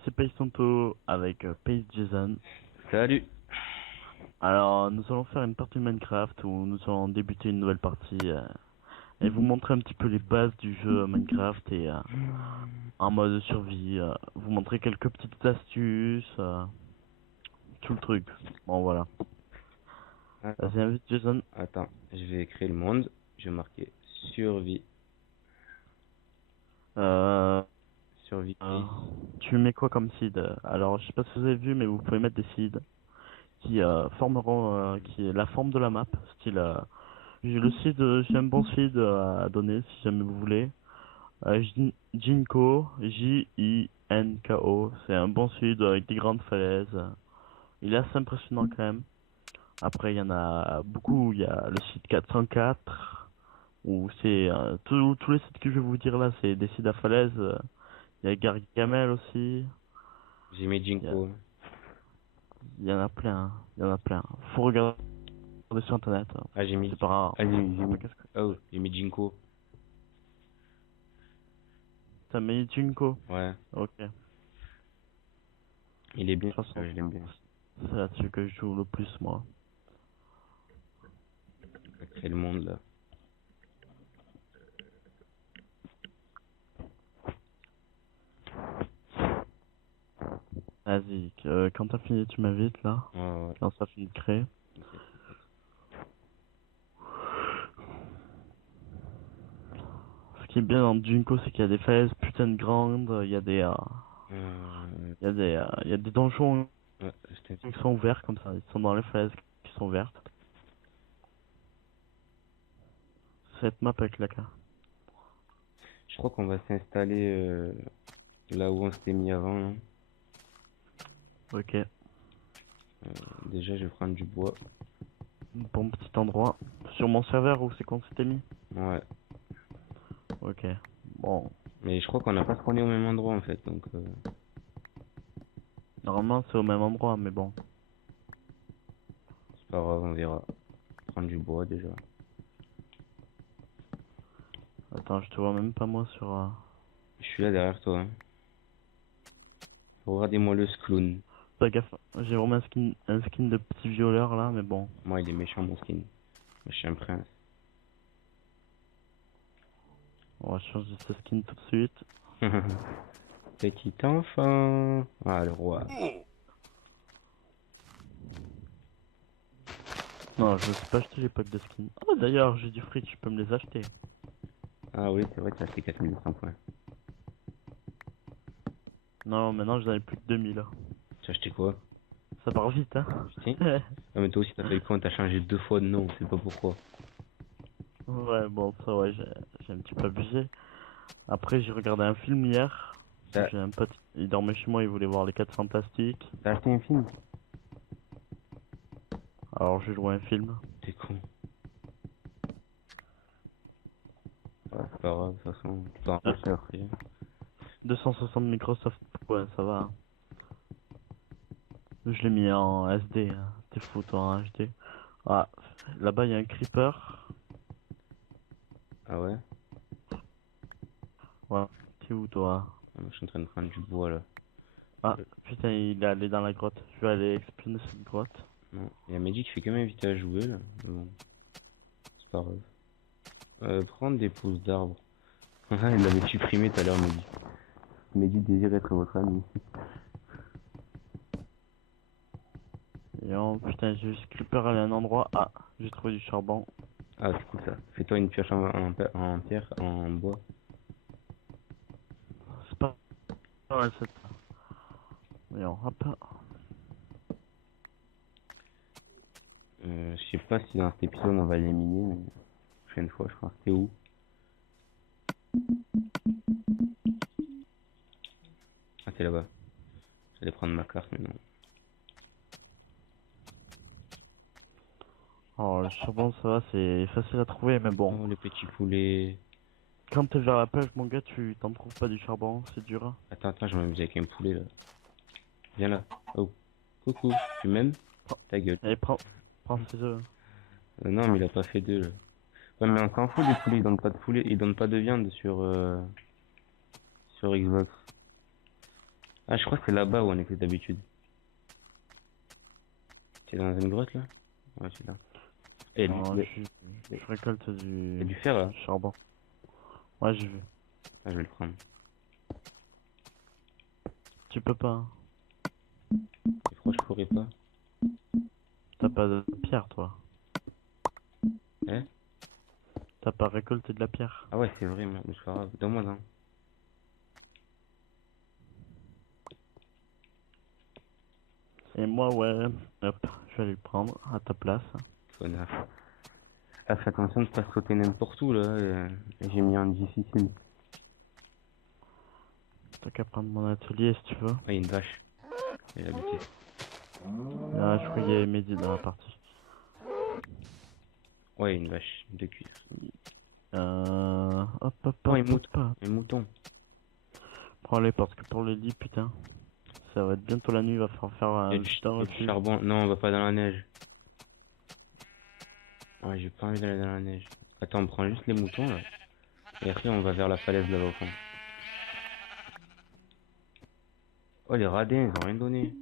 C'est Paysonto avec Pace Jason. Salut. Alors, nous allons faire une partie de Minecraft où nous allons débuter une nouvelle partie et vous montrer un petit peu les bases du jeu Minecraft et en mode survie. Vous montrer quelques petites astuces, tout le truc. Bon, voilà. Attends, Vas-y, invite Jason. attends, je vais créer le monde. Je vais marquer survie. Euh, Survie. euh, Tu mets quoi comme seed? Alors, je sais pas si vous avez vu, mais vous pouvez mettre des seeds qui formeront, qui est la forme de la map, style. Le seed, j'ai un bon seed à donner si jamais vous voulez. Jinko, Jinko, c'est un bon sud avec des grandes falaises. Il est assez impressionnant quand même. Après, il y en a beaucoup. Il y a le site 404, où c'est tous les sites que je vais vous dire là, c'est des sites à falaises. Il y a Gargamel aussi. J'ai mis Il y a- Jinko. il y en a plein, hein. Il y en a plein. Faut regarder sur internet, hein. Ah, j'ai mis. C'est pas, Ah, c'est pas qu'est-ce que Oh, j'ai mis Jinko. t'as mis Jinko. Ouais, Ok. il est De bien. toute façon, Je l'aime bien. c'est là-dessus que je joue le plus moi. Je vais créer le monde là. Vas-y, quand t'as fini, tu m'invites là. Ouais, ouais. Quand ça finit de créer. Ok, t'inquiète. Ce qui est bien dans Junko, c'est qu'il y a des falaises putain de grandes, il y a des donjons Ouais, je t'inquiète. qui sont ouverts comme ça. Ils sont dans les falaises qui sont vertes. Cette map avec la carte. Je crois qu'on va s'installer là où on s'était mis avant, hein. Ok. Déjà, je vais prendre du bois. Bon petit endroit. Sur mon serveur où c'est qu'on s'était mis. Ouais. Ok. Bon. Mais je crois qu'on n'a pas spawné au même endroit en fait. Donc, Normalement c'est au même endroit, mais bon. c'est pas grave, on verra. Prendre du bois déjà. Attends, je te vois même pas moi sur... Je suis là derrière toi, hein. Regardez-moi le clown. Fais gaffe, j'ai vraiment un skin de petit violeur là, mais bon. Moi, il est méchant, mon skin. Moi, je suis un prince. On va changer ce skin tout de suite. Petit enfant. Ah, le roi. Non, je sais pas acheter les packs de skins. Oh d'ailleurs, j'ai du fric, je peux me les acheter. Ah oui, c'est vrai, tu as fait 4200 points. Non, maintenant j'en ai plus de 2000. Tu as acheté quoi? Ça part vite, hein. Putain. Ah, mais toi aussi, t'as fait quoi? T'as changé 2 fois de nom, c'est pas pourquoi. Ouais, bon, ça, ouais, j'ai un petit peu abusé. Après, j'ai regardé un film hier. T'as J'ai un pote, il dormait chez moi, il voulait voir les 4 Fantastiques. t'as acheté un film? Alors, j'ai joué à un film. T'es con. Ouais, c'est pas grave, de toute façon, tu peux en Ah, acheter après. 260 Microsoft, ouais, ça va, hein. Je l'ai mis en SD, hein. T'es fou, toi, en HD. Ah, là-bas, il y a un creeper. Ah ouais? Ouais, t'es où, toi? Ah, moi, je suis en train de prendre du bois là. Ah, putain, il est allé dans la grotte. Je vais aller explorer cette grotte. Non, il y a Mehdi qui fait quand même inviter à jouer là. Mais bon, c'est pas grave. Prendre des pousses d'arbres. Ah, il l'avait supprimé tout à l'heure, Mehdi. Mehdi désire être votre ami. Et oh, putain, j'ai juste creeper aller à un endroit. Ah, j'ai trouvé du charbon. Ah, c'est cool ça. Fais-toi une pioche en pierre, en bois. C'est pas mal, cette. Voyons, hop. Je sais pas si dans cet épisode on va l'éliminer, mais prochaine fois, je crois. C'était où? Ah, c'est là-bas. J'allais prendre ma carte, mais non. Oh, le charbon, ça va, c'est facile à trouver, mais bon. Oh, les petits poulets. Quand t'es vers la pêche, mon gars, tu t'en trouves pas du charbon, c'est dur. Attends, attends, je m'amuse avec un poulet là. Viens là. Oh. Coucou. Tu m'aimes? Prends, Ta gueule. allez, prends ces œufs. Non, mais il a pas fait deux là. Ouais, mais on s'en fout des poulets, ils donnent pas de poulet, ils donnent pas de viande sur Xbox. Ah, je crois que c'est là-bas où on était d'habitude. T'es dans une grotte là? Ouais, c'est là. Et Non, mais- je récolte y a du du fer là? charbon. Ouais, j'ai vu. Ah, je vais le prendre. Tu peux pas, hein. Je crois que je pourrais pas. T'as pas de pierre, toi. Eh? T'as pas récolté de la pierre. Ah ouais, c'est vrai, merde, mais c'est pas grave. Donne-moi un. Et moi, ouais. Hop, je vais aller le prendre à ta place. Connard. Ah, fais attention de pas sauter n'importe où là. J'ai mis un difficile. T'as qu'à prendre mon atelier si tu veux. Ah, il y a une vache. Elle a buté. Ah, je crois qu'il y avait Mehdi dans la partie. Ouais, une vache de cuir. Hop, hop, Oh, hop, un mouton. hop. Un mouton. Prends-les parce que pour les lits, putain. Ça va être bientôt la nuit, il va falloir faire Il y a un du, putain il y a du refuge. charbon. Non, on va pas dans la neige. Ouais, j'ai pas envie d'aller dans la neige. Attends, on prend juste les moutons là. Et après, on va vers la falaise là-bas au fond. Oh, les radins, ils ont rien donné.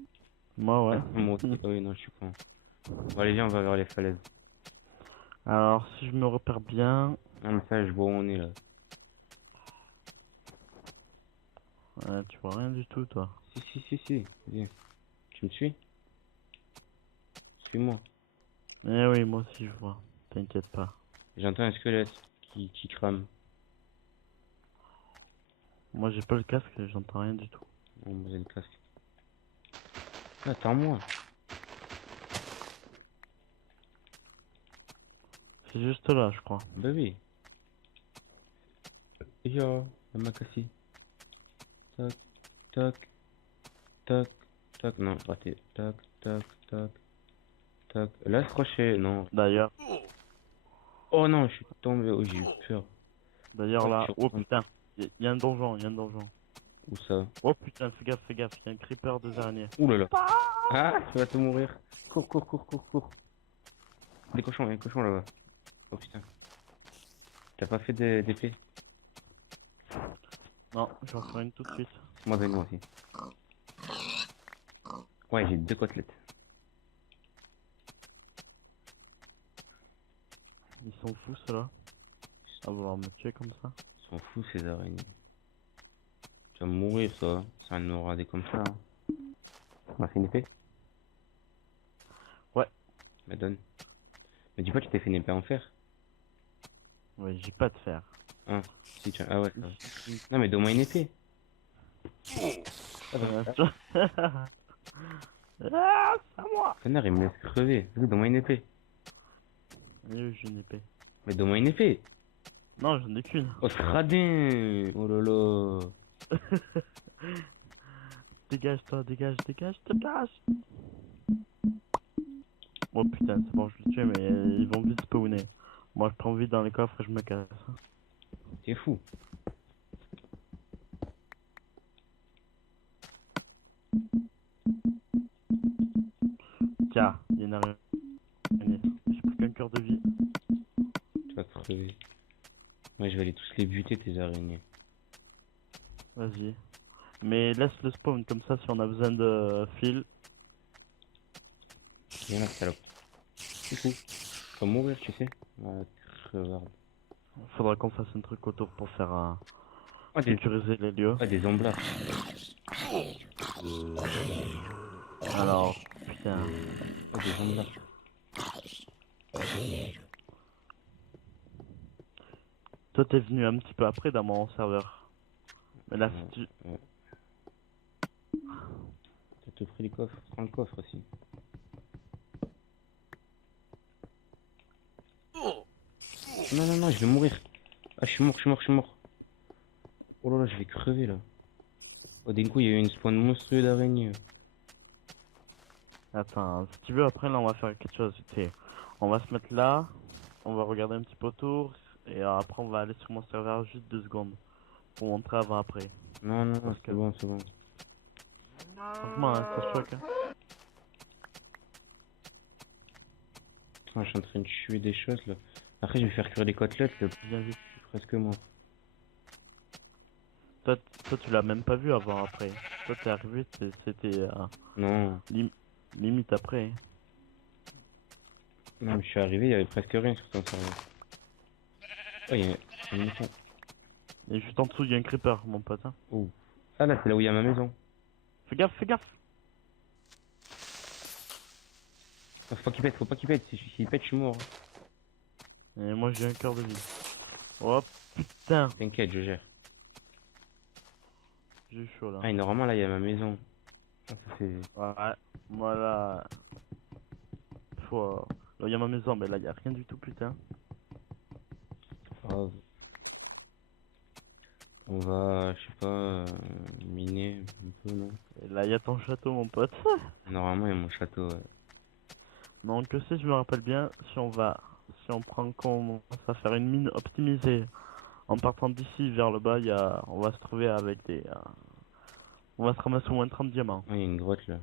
Moi, ouais. Attends, moi aussi. Oh, oui, non, je suis con. Bon, allez, viens, on va vers les falaises. Alors, si je me repère bien. Non, mais ça, je vois où on est là. Ouais, tu vois rien du tout, toi. Si. Viens. Tu me suis? Suis-moi. Eh oui, moi aussi je vois. T'inquiète pas. J'entends un squelette qui crame. Moi j'ai pas le casque, j'entends rien du tout. Bon, bah, j'ai le casque. Ah, attends-moi. C'est juste là, je crois. Bah oui. Yo, la macassi. Tac, tac, tac, tac. Non, raté. Tac, tac, tac, tac. Là, je crois que c'est... Non. D'ailleurs, Oh non, je suis tombé. Oh, j'ai eu peur. Ouais, là. tu Oh retournes. putain, y a un donjon, y a un donjon. Où ça? Oh putain, fais gaffe, y a un creeper de araignées. Ouh là là. Ah, tu vas te mourir. Cours. Des cochons, il y a un cochon là-bas. Oh putain. T'as pas fait d'épée? Non, je vais en faire une tout de suite. Moi, moi aussi. Ouais, j'ai 2 côtelettes. Ils sont fous ceux-là. À vouloir me tuer comme ça. Ils sont fous ces araignées. Tu vas mourir, toi. Ça va nous rader comme ça. Hein. On a fait une épée? Ouais. Bah donne. Mais dis pas que tu t'es fait une épée en fer. Ouais, j'ai pas de fer. Hein. Si, tu... Ah ouais, ça va. Non mais donne-moi une épée. Ah, c'est à moi. Connard, il me laisse crever. Vas-y, donne-moi une épée. Oui, j'ai une épée. Mais donne-moi une épée. Non, j'en ai qu'une. Oh, ce radin. Oh là là. Dégage toi, dégage. Oh putain, c'est bon, je le tue, mais ils vont vite spawner. Moi, je prends vite dans les coffres et je me casse. T'es fou. Tiens, il y a une araignée. J'ai pris qu'un cœur de vie. Tu vas crever. Moi, je vais aller tous les buter, tes araignées. Vas-y. Mais laisse le spawn, comme ça, si on a besoin de fil. Viens là, salope. C'est fou. Tu vas mourir, tu sais. Ah, crevarde. Faudra qu'on fasse un truc autour pour faire Oh, sécuriser les lieux. des omblards. Alors, putain. Oh, des omblards. Toi, t'es venu un petit peu après dans mon serveur. Mais là, si tu... Ouais. T'as tout pris les coffres. Prends le coffre aussi. Non, je vais mourir. Ah, je suis mort. Oh là là, je vais crever là. Oh, d'un coup, il y a eu une spawn monstrueuse d'araignées. Attends, si tu veux, après, là, on va faire quelque chose. On va se mettre là, on va regarder un petit peu autour, et après, on va aller sur mon serveur juste 2 secondes. Pour montrer avant-après. Non, Parce que- c'est bon. Franchement, hein, ça choque. Hein. Putain, je suis en train de tuer des choses là. Après, je vais faire cuire des côtelettes là. Bien vu. Je suis presque mort. Toi, tu l'as même pas vu avant après. Toi, t'es arrivé, c'était Non, limite après. non, mais je suis arrivé, il y avait presque rien sur ton serveur. Oh, il y a une maison. Et juste en dessous, il y a un creeper, mon pote. Hein. Oh. Ah là, c'est là où il y a ma maison. Fais gaffe, fais gaffe. Ah, faut pas qu'il pète, faut pas qu'il pète. S'il pète, je suis mort. Et moi, j'ai un cœur de vie. Oh putain, T'inquiète, je gère. j'ai chaud là. Ah, et normalement, là, il y a ma maison. Ah, ça fait... Ouais, voilà. Là, il y a ma maison, mais là, il y a rien du tout, putain. grave. On va, je sais pas, miner un peu, non? Et là, il y a ton château, mon pote. Normalement, il y a mon château, ouais. Donc, si je me rappelle bien, si on prend commence à faire une mine optimisée, en partant d'ici vers le bas, on va se trouver avec on va se ramasser au moins 30 diamants. Ah, il y a une grotte, là.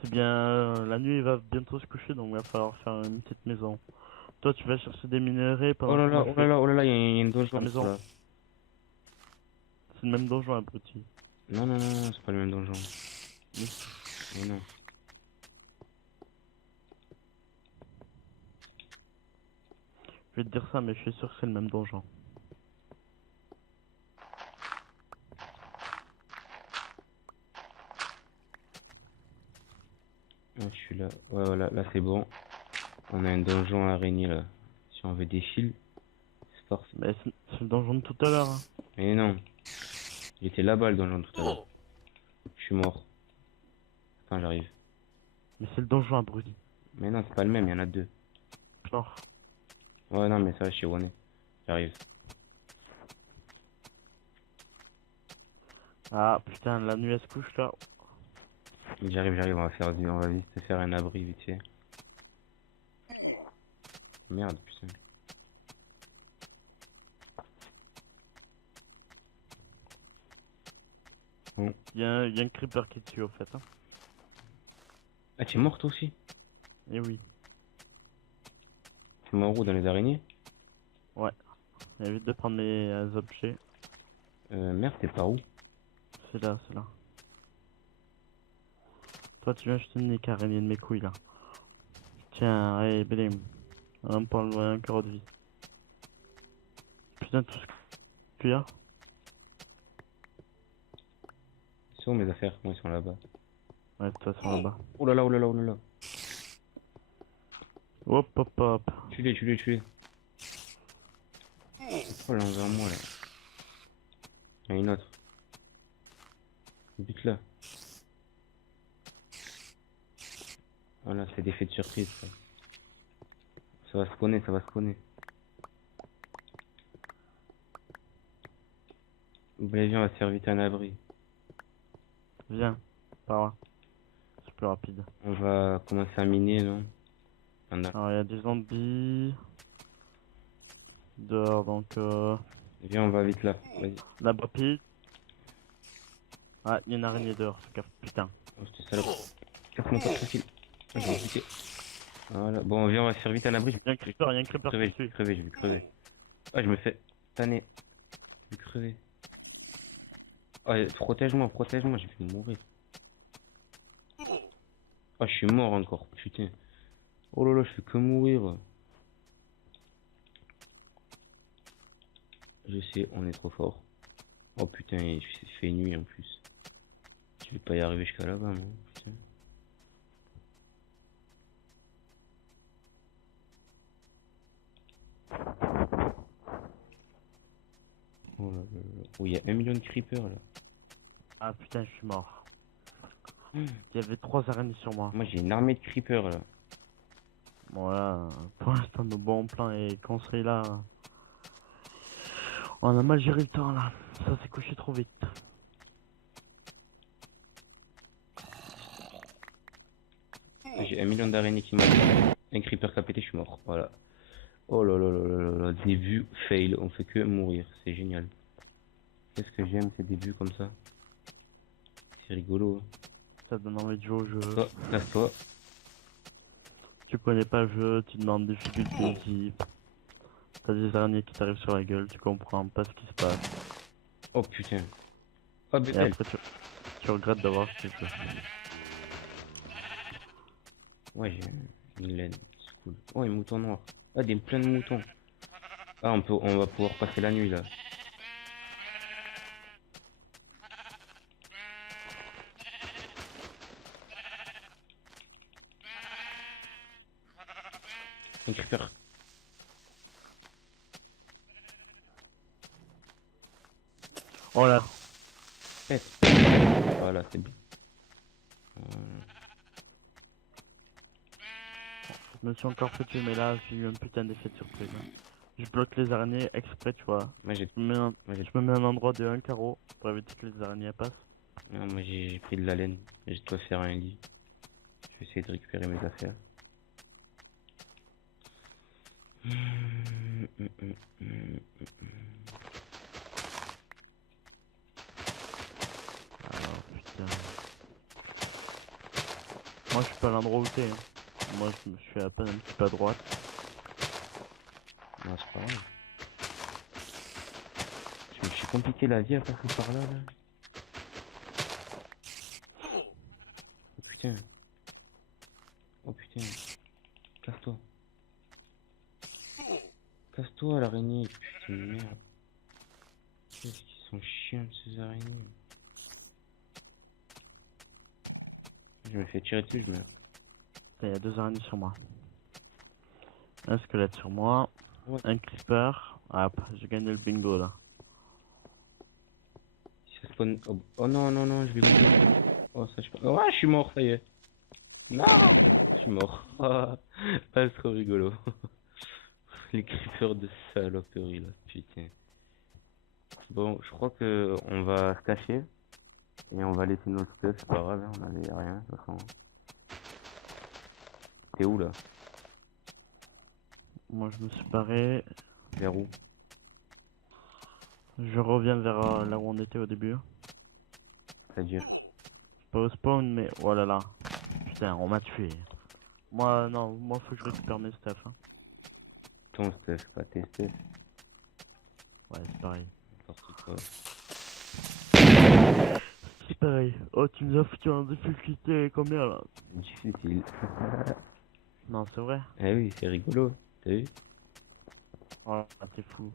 C'est bien, la nuit va bientôt se coucher, donc il va falloir faire une petite maison. Toi, tu vas chercher des minerais Oh pendant là que là, moi oh je là fais là, oh là là, il y a une la donjon, maison. là. C'est le même donjon, abruti. Non, non, non, non, c'est pas le même donjon. Oui. Mais non. Je vais te dire ça, mais je suis sûr que c'est le même donjon. Ah, je suis là. Ouais, voilà, là, c'est bon. On a un donjon araignée, là. Si on veut des fils, c'est parti. Mais c'est le donjon de tout à l'heure. Hein. Mais non. J'étais là-bas, le donjon, tout à l'heure. Je suis mort. Attends, j'arrive. Mais c'est le donjon abruti. Mais non, c'est pas le même, il y en a deux. Genre. Ouais, non, mais ça, je suis René. J'arrive. Ah putain, la nuit elle se couche là. J'arrive, on va vite faire un abri, vite fait. Merde, putain. Bon. Il y a un creeper qui tue au fait. Hein. Ah, tu es mort, toi aussi? Et oui. Tu es mort où, dans les araignées? Ouais. Évite de prendre mes objets. Merde, t'es par où? C'est là, c'est là. Toi tu viens jeter une nique araignée de mes couilles là. Tiens, allez, blim. Un point de un cœur de vie. Putain, tout ce que tu as. C'est où mes affaires? Moi, ils sont là-bas. Ouais, de toute façon là-bas. Oh là là, oh là là, oh là là. Hop, hop, hop. Tue-les. Oh là, envers moi, là. Il y en a une autre. Bute-la. Voilà, c'est des faits de surprise, ça. Ça va spawner, ça va spawner. Oblivion va se faire vite un abri. Viens, par là. C'est plus rapide. On va commencer à miner, non? Alors il y a des zombies dehors, donc Viens, on va vite là. Vas-y. là-bas pile. Ah, il y a une araignée dehors, fais gaffe, putain. Oh, cette salope. Casse mon porte facile. Ah, je vais me piquer. Voilà. Bon, viens, on va se faire vite un abri. Il y a un creeper qui Je vais suit. crever. Ah, je me fais tanner. Je vais crever. Oh, protège-moi, j'ai pu mourir. Oh, je suis mort encore, putain. Oh là là, je fais que mourir. Je sais, on est trop fort. Oh putain, il fait nuit en plus. Je vais pas y arriver jusqu'à là-bas, moi. Putain. Oh là là là. Oh, il y a 1 million de creepers là. Ah putain, je suis mort. Il y avait 3 araignées sur moi. Moi j'ai une armée de creepers là. Bon là, pour l'instant nos bons plans et conseils là. On a mal géré le temps là. Ça s'est couché trop vite. J'ai 1 million d'araignées qui m'ont un creeper qui a pété, je suis mort. Voilà. Oh là là là là là, des vues fail, on fait que mourir, c'est génial. Qu'est-ce que j'aime ces débuts comme ça. C'est rigolo. Ça donne envie de jouer au jeu. Toi, casse-toi. Tu connais pas le jeu, tu demandes difficulté easy. T'as des araignées qui t'arrivent sur la gueule, tu comprends pas ce qui se passe. Oh putain. Oh Et Bethel. après tu regrettes d'avoir acheté le jeu. Ouais, j'ai une laine. C'est cool. Oh, un mouton noir. Ah, plein de moutons. Ah, on va pouvoir passer la nuit là. Un creeper. Oh là, Pète. Voilà, c'est bien. je me suis encore fait tuer, mais là j'ai eu un putain d'effet de surprise. Hein. Je bloque les araignées exprès, tu vois. Moi j'ai moi, Je me mets à un endroit de un carreau pour éviter que les araignées passent. non, moi, j'ai pris de la laine. Je dois faire un lit. Je vais essayer de récupérer mes affaires. Alors putain. Moi je suis pas à l'endroit où t'es. Hein. Moi je suis à peine un petit peu à droite. Non, c'est pas grave. Je me suis compliqué la vie à passer par là, là. Oh putain. Oh putain. Casse-toi. Casse-toi l'araignée. Putain de merde. Qu'est-ce qu'ils sont chiants ces araignées. Je me fais tirer dessus, je meurs. Il y a 2 araignées sur moi. Un squelette sur moi. Ouais. Un creeper. Hop, j'ai gagné le bingo là. Si ça spawn. Oh, oh non, non, non, je vais mourir. Oh, ça, je peux. Oh, je suis mort, ça y est. Non! Je suis mort. Ah, c'est trop rigolo. Les creepers de saloperie là, putain. Bon, je crois que on va se cacher et on va laisser nos stuff, c'est pas grave, hein, on avait rien de toute façon. T'es où là? Moi je me suis barré. Vers où? Je reviens vers là où on était au début. C'est-à-dire? Pas au spawn, mais oh là là. Putain, on m'a tué. Moi, non, moi faut que je récupère mes stuff. Hein. Ton stuff, pas tes stuff. Ouais, c'est pareil. N'importe quoi. C'est pareil. Oh, tu nous as foutu en difficulté combien là? Difficile. Non, c'est vrai. Eh oui, c'est rigolo, t'as vu? Oh, ah, t'es fou.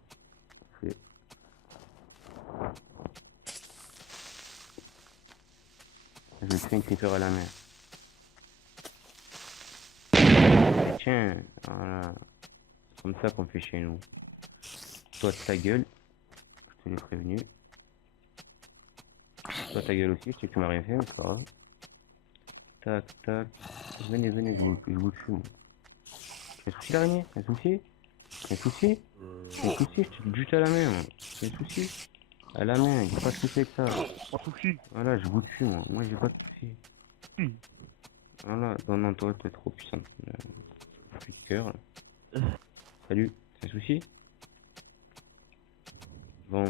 C'est... Je vais tuer un creeper à la main. Tiens, voilà. C'est comme ça qu'on fait chez nous. Toi de ta gueule, je te l'ai prévenu. Toi ta gueule aussi, je sais que tu m'as rien fait, mais c'est pas grave. Tac, tac. Venez, venez, je vous tue. Moi. Un souci l'araignée? Un souci? Un souci? Un souci, je te le jute à la main. Moi. Un souci? À la main, y'a pas de souci avec ça. Oh, souci. Voilà, je vous tue, moi. Moi, j'ai pas de souci. Voilà, non, non, toi, t'es trop puissante. Plus de cœur. Salut, c'est un souci? Bon,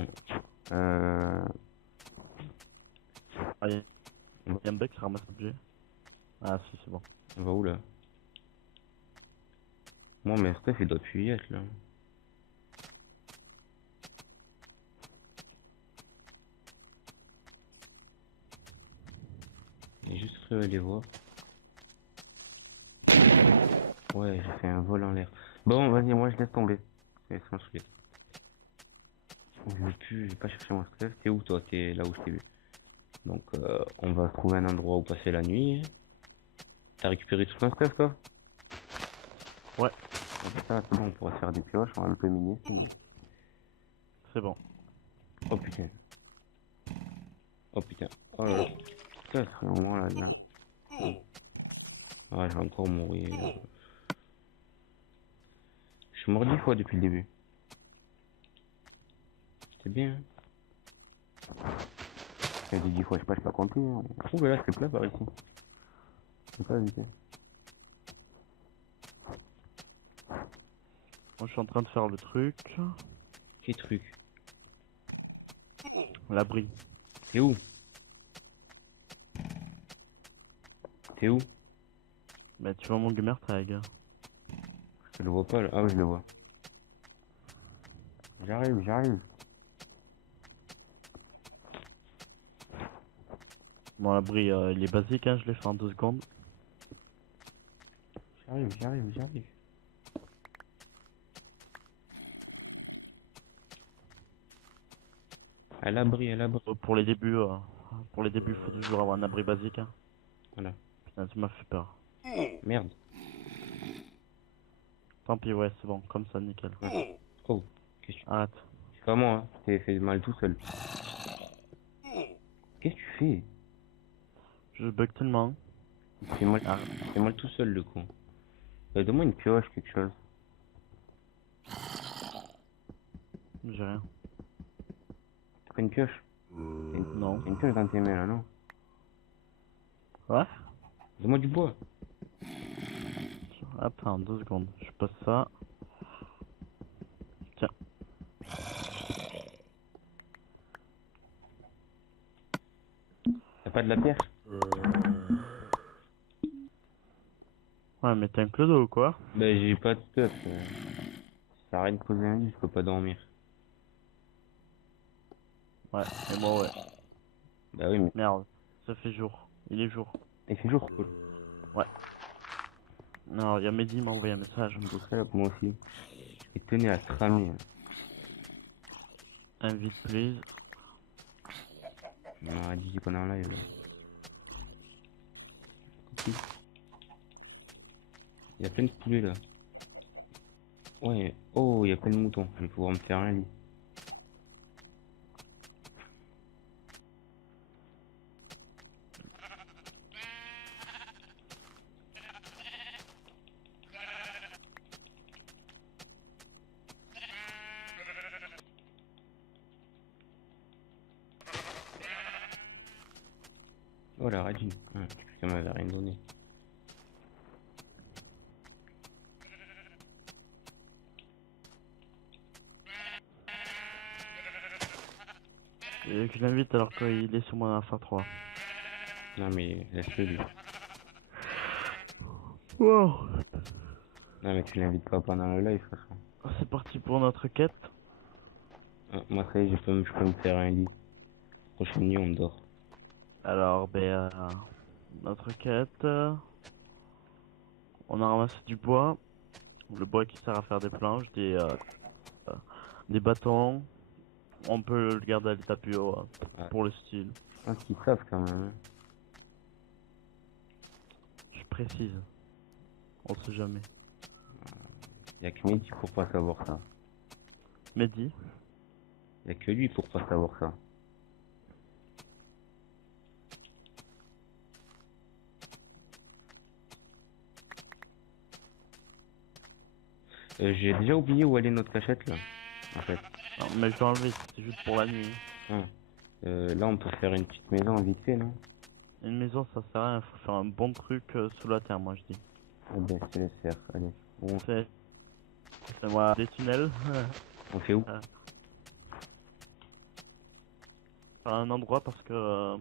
Allez, il y a un bec qui ramasse l'objet. Ah, si, c'est bon. on va où là? Moi, mais stuff, il doit plus y être là. J'ai juste cru aller voir. Ouais, j'ai fait un vol en l'air. Bon, vas-y, moi je laisse tomber. Ça me saoule. Je vais pas chercher mon stuff. T'es où toi? T'es là où je t'ai vu. Donc, on va trouver un endroit où passer la nuit. T'as récupéré tout ton stuff toi? Ouais. Donc, ça, c'est bon, on pourra faire des pioches, on va le peu miner. C'est bon. Oh putain. Oh putain. Oh là là. Putain, c'est un moment là. Ah, je vais encore mourir. Je suis mort 10 fois depuis le début. C'est bien. J'ai dit 10 fois, je sais pas compter. Hein. Oh, mais là, c'est plat par ici. C'est pas éviter. Moi, je suis en train de faire le truc. Quel truc? L'abri. T'es où? T'es où? Bah, tu vois mon gamer tag. Je le vois pas là. Ah oui, je le vois. J'arrive, j'arrive. Bon, l'abri, il est basique, hein, je l'ai fait en 2 secondes. J'arrive, j'arrive, j'arrive. À l'abri, à l'abri. Pour les débuts, faut toujours avoir un abri basique, hein. Voilà. Putain, tu m'as fait peur. Merde. Tant pis, ouais, c'est bon, comme ça, nickel. Oh, qu'est-ce que tu... Arrête. C'est pas moi, hein. T'es fait mal tout seul. Qu'est-ce que tu fais? Je bug tellement. C'est mal... C'est mal tout seul, le con. Donne-moi une pioche, quelque chose. J'ai rien. T'as pas une pioche? Non. T'as une pioche dans tes mains, là, non? Ouais. Donne-moi du bois. Attends, 2 secondes. Je passe ça. Tiens. T'as pas de la pierre? Ouais, mais t'es un clodo ou quoi? Bah, j'ai pas de stuff. Ça sert à rien de poser un lit, je peux pas dormir. Ouais, et moi, ouais. Bah oui, mais Merde. Ça fait jour. Il est jour. il fait jour, cool. Non, il y a Mehdi qui m'a envoyé un message. Donc ça, moi aussi. Et tenez à se ramer. Invite, please. On a dit qu'on est en live. Là. Coucou. Il y a plein de poulets là. Ouais. Oh, il y a plein de moutons. Je vais pouvoir me faire un lit. Oh la radine. Quelqu'un m'avait rien donné. Et que je l'invite alors qu'il est sur mon Alpha 3. Non mais laisse-le lui. Wow. Non mais tu l'invites pas pendant le live de toute façon. C'est parti pour notre quête. Moi ça y est, je peux me faire un lit. Prochaine nuit on dort. Alors, notre quête. On a ramassé du bois. Le bois qui sert à faire des planches, des bâtons. On peut le garder à l'état pur Ouais. pour le style. Je pense qu'ils savent quand même. Hein. Je précise. On sait jamais. Y a que Mehdi pour pas savoir ça. Mehdi. Y a que lui pour pas savoir ça. J'ai déjà oublié où aller notre cachette là. En fait. Non, mais je dois enlever, c'est juste pour la nuit. Ah. Là on peut faire une petite maison vite fait non? Une maison, ça sert à rien, faut faire un bon truc sous la terre, moi je dis. Ah ben je te laisse faire. Allez. C'est moi des tunnels. On fait où? Faire un endroit parce que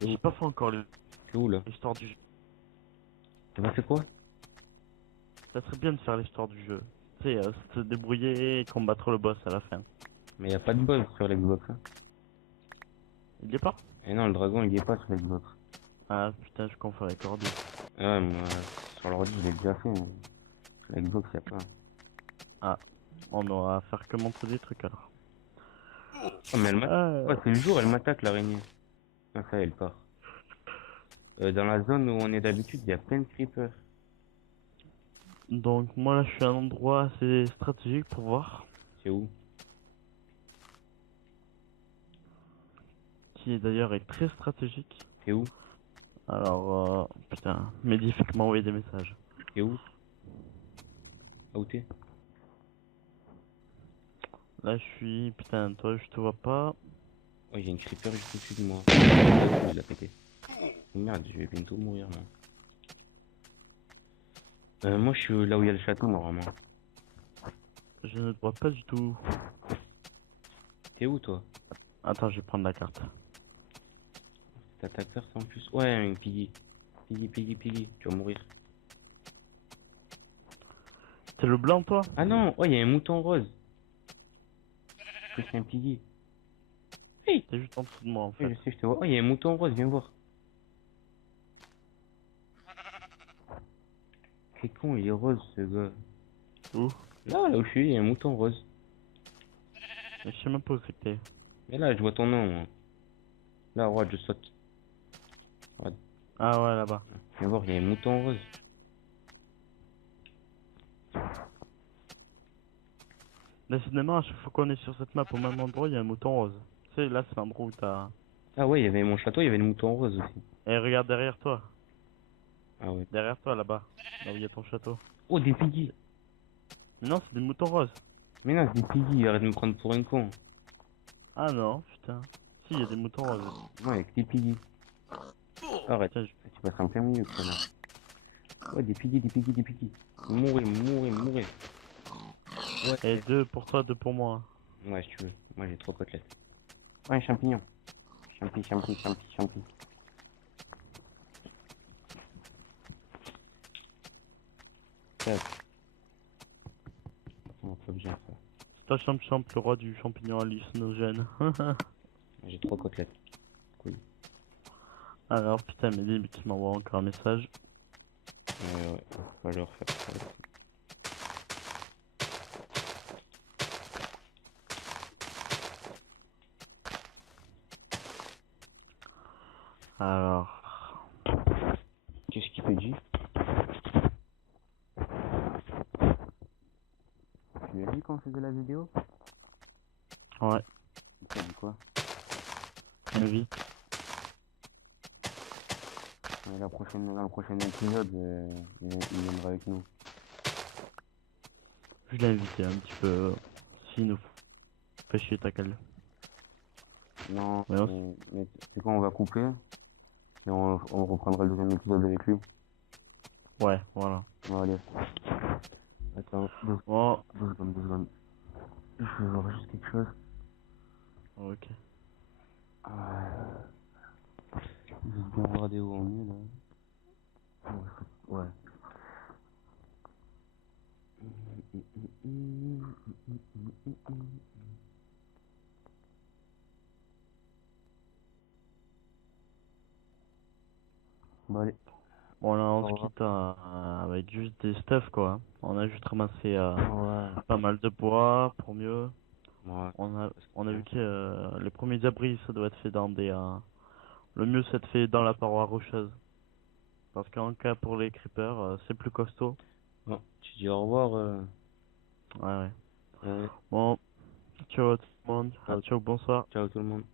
j'ai pas fait encore C'est où là? l'histoire du jeu. T'as pas fait quoi? Ça serait bien de faire l'histoire du jeu. Tu sais, se débrouiller et combattre le boss à la fin. Mais y a pas de boss sur l'Xbox. Hein. Il y est pas? Et non, le dragon il y est pas sur l'Xbox. Ah putain, je confonds avec ordi. Ouais, moi sur l'ordi je l'ai déjà fait, mais sur l'Xbox y a pas. Ah, on aura à faire que montrer des trucs alors. Oh, mais elle m'attaque. Ouais, c'est le jour, elle m'attaque l'araignée. Ah, ça, elle part. Dans la zone où on est d'habitude, il y a plein de creepers. Donc moi là je suis à un endroit assez stratégique pour voir. C'est où? Qui d'ailleurs est très stratégique. C'est où? Alors, putain, Mehdi fait que m'envoyer des messages. C'est où? Ah, où t'es? Là je suis, putain, toi je te vois pas. Oh, il y a une creeper juste au-dessus de moi. Je l'ai pété. Oh, merde, je vais bientôt mourir là. Moi je suis là où il y a le château normalement. Je ne te vois pas du tout. T'es où toi? Attends, je vais prendre la carte. T'as ta carte en plus? Ouais, une piggy. Piggy, tu vas mourir. T'es le blanc toi? Ah non, oh il y a un mouton rose. c'est un piggy. T'es juste en dessous de moi en Oui, fait. je sais, je te vois. Oh, il y a un mouton rose, viens voir. C'est con, il est rose ce gars. Où? Là où je suis, il y a un mouton rose. Je sais même pas où c'est que t'es. Mais là, je vois ton nom, moi. Là, regarde, je saute. Regarde, Ah ouais, là-bas. viens voir, il y a un mouton rose. Décidément, à chaque fois qu'on est sur cette map au même endroit, il y a un mouton rose. Tu sais, là c'est l'endroit où t'as... Ah ouais, il y avait mon château, il y avait le mouton rose aussi. Et regarde derrière toi. Ah ouais. Derrière toi là-bas. Là où il y a ton château. Oh, des piggy. Mais non, c'est des moutons roses. Mais non, c'est des piggy, arrête de me prendre pour un con. Ah non, putain. Si, il y a des moutons roses. Ouais, avec des piggy. Arrête, Tiens, tu passes en plein milieu, connard. Ouais, des piggy, des piggy, des piggy. Mourez, mourez, mourez. Et deux pour toi, deux pour moi. Ouais, si tu veux. Moi, j'ai 3 côtelettes. Ouais, un champignon. Champi, champi, champi, champi. Tac. On va pas bien ça. C'est toi, Champ, le roi du champignon hallucinogène. J'ai 3 côtelettes. Cool. Alors, putain, Mehdi qui m'envoie encore un message. Ouais, va leur faire ça aussi. Alors... Qu'est-ce qu'il te dit? Tu lui as dit qu'on faisait la vidéo? Ouais, Il t'a dit quoi? vite. Dans le prochain épisode, il viendra avec nous. Je l'ai invité un petit peu. S'il nous fait chier ta cale. Non, Ouais, mais c'est quoi, on va couper et on reprendra le deuxième épisode avec lui. Ouais, voilà. Bon, allez. Attends, Bon, 2 secondes. Je vais voir juste quelque chose. ok. Juste bien regarder où on est là. Ouais. Bon, allez. Bon, là, on Au se revoir. quitte avec juste des stuff, quoi. On a juste ramassé Ouais. pas mal de bois pour mieux. Ouais. On a vu que les premiers abris, ça doit être fait dans des... le mieux, c'est de fait dans la paroi rocheuse. Parce qu'en cas pour les creepers, c'est plus costaud. Bon, tu dis au revoir. Ouais, ouais. Ouais. Bon, ciao à tout le monde. Ciao. Ciao, bonsoir. Ciao tout le monde.